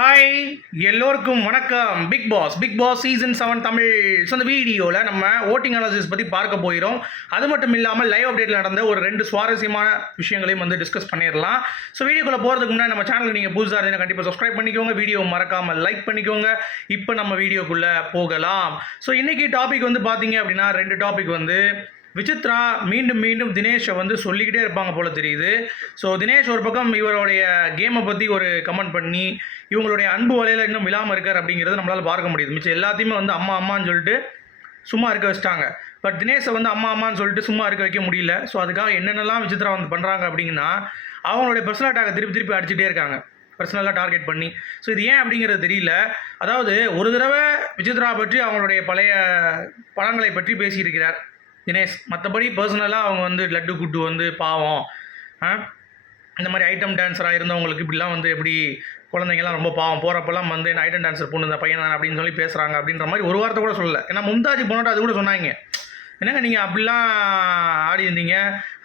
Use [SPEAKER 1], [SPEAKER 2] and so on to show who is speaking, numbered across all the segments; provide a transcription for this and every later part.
[SPEAKER 1] Hi எல்லோருக்கும் வணக்கம். Big Boss Big Boss season seven Tamil. So அந்த வீடியோவில் நம்ம ஓட்டிங் அனாலிசிஸ் பற்றி பார்க்க போயிடும் அது மட்டும் இல்லாமல் லைவ் அப்டேட்டில் நடந்த ஒரு ரெண்டு சுவாரஸ்யமான விஷயங்களையும் வந்து டிஸ்கஸ் பண்ணிடலாம் ஸோ வீடியோக்குள்ளே போகிறதுக்கு முன்னாடி நம்ம சேனலுக்கு நீங்கள் புதுசாக இருந்தீங்கன்னா கண்டிப்பாக சப்ஸ்கிரைப் பண்ணிக்கோங்க. வீடியோ மறக்காமல் லைக் பண்ணிக்கோங்க. இப்போ நம்ம வீடியோக்குள்ளே போகலாம். ஸோ இன்றைக்கி டாபிக் வந்து பார்த்தீங்க அப்படின்னா ரெண்டு டாபிக் வந்து விசித்ரா மீண்டும் மீண்டும் தினேஷை வந்து சொல்லிக்கிட்டே இருப்பாங்க போல தெரியுது. ஸோ தினேஷ் ஒரு பக்கம் இவருடைய கேமை பற்றி ஒரு கமெண்ட் பண்ணி இவங்களுடைய அன்பு வலையில் இன்னும் விழாமல் இருக்கார் அப்படிங்கிறத நம்மளால் பார்க்க முடியுது. மிச்சம் எல்லாத்தையுமே வந்து அம்மா அம்மான்னு சொல்லிட்டு சும்மா இருக்க வச்சிட்டாங்க. பட் தினேஷை வந்து அம்மா அம்மான்னு சொல்லிட்டு சும்மா இருக்க வைக்க முடியல. ஸோ அதுக்காக என்னென்னலாம் விசித்ரா வந்து பண்ணுறாங்க அப்படிங்கன்னா அவங்களுடைய பர்சனல் அட்டாக திருப்பி திருப்பி அடிச்சுட்டே இருக்காங்க. பர்சனலாக டார்கெட் பண்ணி. ஸோ இது ஏன் அப்படிங்கிறது தெரியல. அதாவது ஒரு தடவை விசித்ரா பற்றி அவங்களுடைய பழைய படங்களை பற்றி பேசியிருக்கிறார். தினேஷ் மற்றபடி பர்சனலாக அவங்க வந்து லட்டு குட்டு வந்து பாவம். இந்த மாதிரி ஐட்டம் டான்ஸராக இருந்தவங்களுக்கு இப்படிலாம் வந்து எப்படி குழந்தைங்கலாம் ரொம்ப பாவம். போகிறப்பெல்லாம் வந்து என்ன ஐட்டம் டான்ஸர் பொண்ணு இந்த பையன் தான் அப்படின்னு சொல்லி பேசுகிறாங்க அப்படின்ற மாதிரி ஒரு வார்த்தை கூட சொல்லலை. ஏன்னா மும்தாஜி போனோட்டு அது கூட சொன்னாங்க. என்னங்க நீங்கள் அப்படிலாம் ஆடி இருந்தீங்க?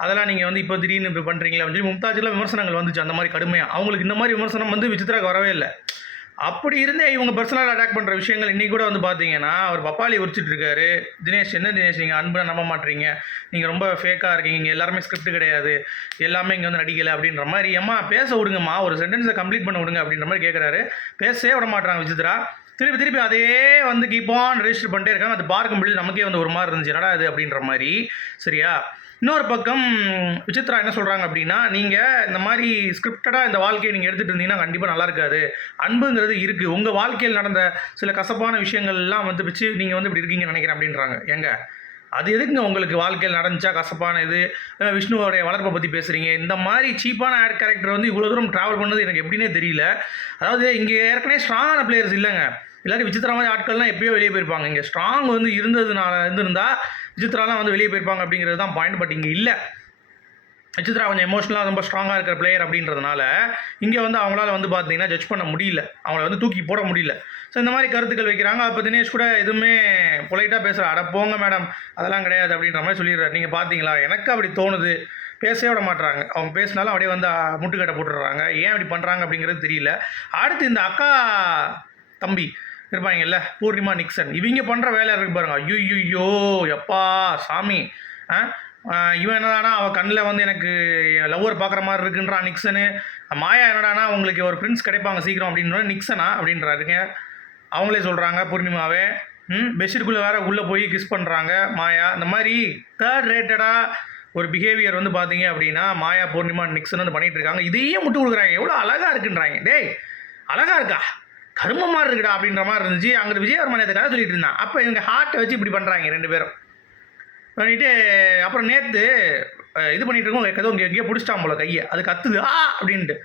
[SPEAKER 1] அதெல்லாம் நீங்கள் வந்து இப்போ திடீர்னு இப்படி பண்ணுறீங்களா அப்படின்னு சொல்லி மும்தாஜில் விமர்சனங்கள் வந்துச்சு. அந்த மாதிரி கடுமையாக அவங்களுக்கு இந்த மாதிரி விமர்சனம் வந்து விசித்ராக்கு வரவே இல்லை. அப்படி இருந்தே இவங்க பர்சனல் அட்டாக் பண்ணுற விஷயங்கள் இன்றைக்கி கூட வந்து பார்த்தீங்கன்னா அவர் பப்பாளி உரிச்சிட்டு இருக்காரு தினேஷ் என்ன தினேஷ்? நீங்கள் அன்பை நம்ப மாட்டீங்க நீங்கள் ரொம்ப ஃபேக்காக இருக்கீங்க. இங்கே எல்லாருமே ஸ்கிரிப்ட் கிடையாது. எல்லாமே இங்கே வந்து நடிக்கலை அப்படின்ற மாதிரி. ஏம்மா பேச விடுங்கம்மா. ஒரு சென்டென்ஸை கம்ப்ளீட் பண்ண விடுங்க அப்படின்ற மாதிரி கேட்குறாரு பேசவே விட மாட்டாங்க விசித்ரா திருப்பி திருப்பி அதே வந்து கீப் ஆன் ரெஜிஸ்டர் பண்ணிட்டே இருக்காங்க. அது பார்க்கும்பொழுது நமக்கே வந்து ஒரு மாதிரி இருந்துச்சு. என்னடா அது அப்படின்ற மாதிரி. சரியா? இன்னொரு பக்கம் விசித்ரா என்ன சொல்கிறாங்க அப்படின்னா நீங்கள் இந்த மாதிரி ஸ்கிரிப்டடாக இந்த வாழ்க்கையை நீங்கள் எடுத்துகிட்டு இருந்தீங்கன்னா கண்டிப்பாக நல்லா இருக்காது. அன்புங்கிறது இருக்குது உங்கள் வாழ்க்கையில் நடந்த சில கசப்பான விஷயங்கள்லாம் வந்து வச்சு நீங்கள் வந்து இப்படி இருக்கீங்கன்னு நினைக்கிறேன் அப்படின்றாங்க. எங்கே அது எதுக்குங்க உங்களுக்கு வாழ்க்கையில் நடந்துச்சா? கசப்பான இது விஷ்ணுவோடைய வளர்ப்பை பற்றி பேசுகிறீங்க இந்த மாதிரி சீப்பான ஆட் கேரக்டர் வந்து இவ்வளோ தூரம் ட்ராவல் பண்ணது எனக்கு எப்படின்னே தெரியல. அதாவது இங்கே ஏற்கனவே ஸ்ட்ராங்கான பிளேயர்ஸ் இல்லைங்க. இல்லாட்டி விசித்திரா மாதிரி ஆட்கள்லாம் எப்பயோ வெளியே போயிருப்பாங்க. இங்கே ஸ்ட்ராங் வந்து இருந்ததுனால இருந்திருந்தால் விசித்ராலாம் வந்து வெளியே போயிருப்பாங்க அப்படிங்கிறது தான் பாயிண்ட் பட் இங்கே இல்லை. நட்சத்திரா கொஞ்சம் எமோஷனலாக ரொம்ப ஸ்ட்ராங்காக இருக்கிற பிளேயர் அப்படின்றதுனால இங்கே வந்து அவங்களால வந்து பார்த்தீங்கன்னா ஜட்ஜ் பண்ண முடியல. அவங்கள வந்து தூக்கி போட முடியல. ஸோ இந்த மாதிரி கருத்துக்கள் வைக்கிறாங்க. அப்போ தினேஷ் கூட எதுவுமே பொலைட்டாக பேசுகிற அட போங்க மேடம் அதெல்லாம் கிடையாது அப்படின்ற மாதிரி சொல்லிடுறாரு. நீங்கள் பார்த்தீங்களா எனக்கு அப்படி தோணுது. பேசவே விட மாட்றாங்க. அவங்க பேசினாலும் அப்படியே வந்து முட்டுக்கட்டை போட்டுடுறாங்க. ஏன் அப்படி பண்ணுறாங்க அப்படிங்கிறது தெரியல. அடுத்து இந்த அக்கா தம்பி இருப்பாங்கல்ல பூர்ணிமா நிக்சன். இவங்க பண்ணுற வேலை இருக்கு பாருங்க. ஐயோ எப்பா சாமி. ஆ, இவன் என்னடானா அவள் கண்ணில் வந்து எனக்கு லவ்வர் பார்க்குற மாதிரி இருக்குன்றான் நிக்சனு. மாயா என்னடானா உங்களுக்கு ஒரு பிரின்ஸ் கிடைப்பாங்க சீக்கிரம் அப்படின்ற நிக்சனா அப்படின்றாருங்க அவங்களே சொல்கிறாங்க பூர்ணிமாவே. ம் பெட்ஷீட்டுக்குள்ளே வேறு உள்ளே போய் கிஸ் பண்ணுறாங்க மாயா. இந்த மாதிரி தேர்ட் ரேட்டடாக ஒரு பிஹேவியர் வந்து பார்த்தீங்க அப்படின்னா மாயா பூர்ணிமா நிக்சன் வந்து பண்ணிகிட்டு இருக்காங்க. இதையே முட்டு கொடுக்குறாங்க. எவ்வளோ அழகாக இருக்குன்றாங்க. டேய் அழகாக இருக்கா? கரும மாதிரி இருக்குடா அப்படின்ற மாதிரி இருந்துச்சு. அங்கிட்டு விஜயவர்மன் நேற்று கதை சொல்லிட்டு இருந்தான். அப்போ இவங்க ஹார்ட்டை வச்சு இப்படி பண்ணுறாங்க ரெண்டு பேரும். பண்ணிட்டு அப்புறம் நேற்று இது பண்ணிட்டு இருக்கோம் ஏதோ இங்கே எங்கேயோ பிடிச்சிட்டான் போல கையை. அது கத்துது. ஆ அப்படின்ட்டு.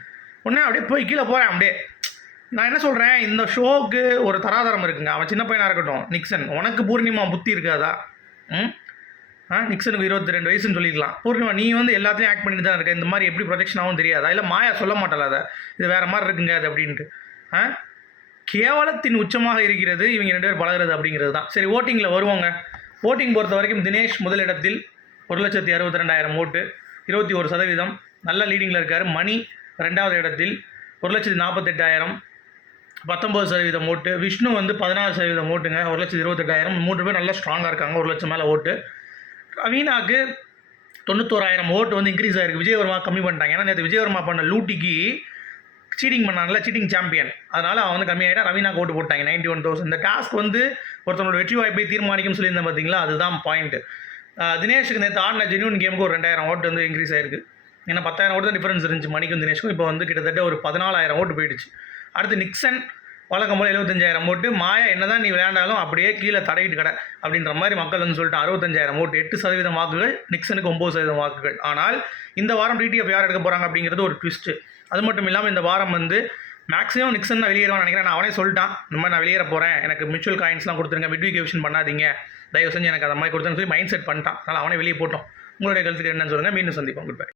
[SPEAKER 1] உடனே அப்படியே போய் கீழே போகிறேன் அப்படியே. நான் என்ன சொல்கிறேன் இந்த ஷோவுக்கு ஒரு தராதரம் இருக்குங்க. அவன் சின்ன பையனாக இருக்கட்டும் நிக்சன். உனக்கு பூர்ணிமா புத்தி இருக்காதா? ம்? ஆ நிக்சனுக்கு இருபத்தி ரெண்டு வயசுன்னு சொல்லிக்கலாம் பூர்ணிமா நீ வந்து எல்லாத்தையும் ஆக்ட் பண்ணிட்டு தான் இருக்க. இந்த மாதிரி எப்படி ப்ரொஜெக்ஷன் ஆகும் தெரியாதா? இல்லை மாயா சொல்ல மாட்டல அதை? இது வேறு மாதிரி இருக்குங்க அது அப்படின்ட்டு. ஆ? கேவலத்தின் உச்சமாக இருக்கிறது இவங்க ரெண்டு பேர் பழகுறது அப்படிங்கிறது தான். சரி ஓட்டிங்கில் வருவோங்க. ஓட்டிங் பொறுத்த வரைக்கும் தினேஷ் முதலிடத்தில் ஒரு லட்சத்தி அறுபத்தி ரெண்டாயிரம் ஓட்டு இருபத்தி ஒரு சதவீதம். நல்ல லீடிங்கில் இருக்கார். மணி ரெண்டாவது இடத்தில் ஒரு லட்சத்தி நாற்பத்தெட்டாயிரம் பத்தொம்பது சதவீதம் ஓட்டு. விஷ்ணு வந்து பதினாறு சதவீதம் ஓட்டுங்க. ஒரு லட்சத்தி இருபத்தெட்டாயிரம். மூன்று பேர் நல்லா ஸ்ட்ராங்காக இருக்காங்க. ஒரு லட்சம் மேலே ஓட்டு. ரவீனாக்கு தொண்ணூத்தோராயிரம் ஓட்டு வந்து இன்க்ரீஸ் ஆகிருக்கு விஜயவர்மா கம்மி பண்ணிட்டாங்க. ஏன்னா நேற்று விஜயவர்மா பண்ண லூட்டிக்கு சீட்டிங் பண்ணான்ல சீட்டிங் சாம்பியன் அதனால் அவன் வந்து கம்மியாகிட்டா ரவீனா கோட்டு போட்டாங்க நைன்டி ஒன் தௌசண்ட் இந்த டாஸ்க் வந்து ஒருத்தனோட வெற்றி வாய்ப்பை தீர்மானிக்கும் சொல்லியிருந்தேன் பார்த்தீங்களா அதுதான் பாயிண்ட் தினேஷுக்கு நேற்று ஆடின ஜென்யூன் கேமுக்கு ஒரு ரெண்டாயிரம் ஓட்டு வந்து இன்க்ரீஸ் ஆயிருக்கு. ஏன்னா பத்தாயிரம் ஓட்டு தான் டிஃபரன்ஸ் இருந்துச்சு மணிக்கும் தினேஷ்க்கும். இப்போ வந்து கிட்டத்தட்ட ஒரு பதினாலாயிரம் ஓட்டு போயிடுச்சு. அடுத்து நிக்சன் வழக்கம் போல் எழுபத்தஞ்சாயிரம் ஓட்டு. மாயா என்னதான் நீ விளையாண்டாலும் அப்படியே கீழே தடையிட்டு கடை அப்படின்ற மாதிரி மக்கள் வந்து சொல்லிட்டு அறுபத்தஞ்சாயிரம் ஓட்டு எட்டு சதவீதம் வாக்குகள் நிக்சனுக்கு ஒம்பது சதவீதம் வாக்குகள். ஆனால் இந்த வாரம் டிடிஎஃப் யார் எடுக்க போகிறாங்க அப்படிங்கிறது ஒரு ட்விஸ்ட்டு அது மட்டும் இல்லாமல் இந்த வாரம் வந்து மேக்ஸிமம் நிக்சன் தான் வெளியேறுவான்னு நினைக்கிறேன். நான் அவனே சொல்லிட்டான். இந்த மாதிரி நான் வெளியேற போகிறேன் எனக்கு மியூச்சுவல் காயின்ஸ்லாம் கொடுத்துருங்க. மிட்விகேஷன் பண்ணாதீங்க. தயவு செஞ்சு எனக்கு அந்த மாதிரி கொடுத்துருன்னு சொல்லி மைண்ட் செட் பண்ணிட்டான். அதனால் அவனே வெளியே போட்டோம். உங்களுடைய கருத்துக்கு என்னன்னு சொல்லுங்கள் மீண்டும் சந்திப்போம். Good bye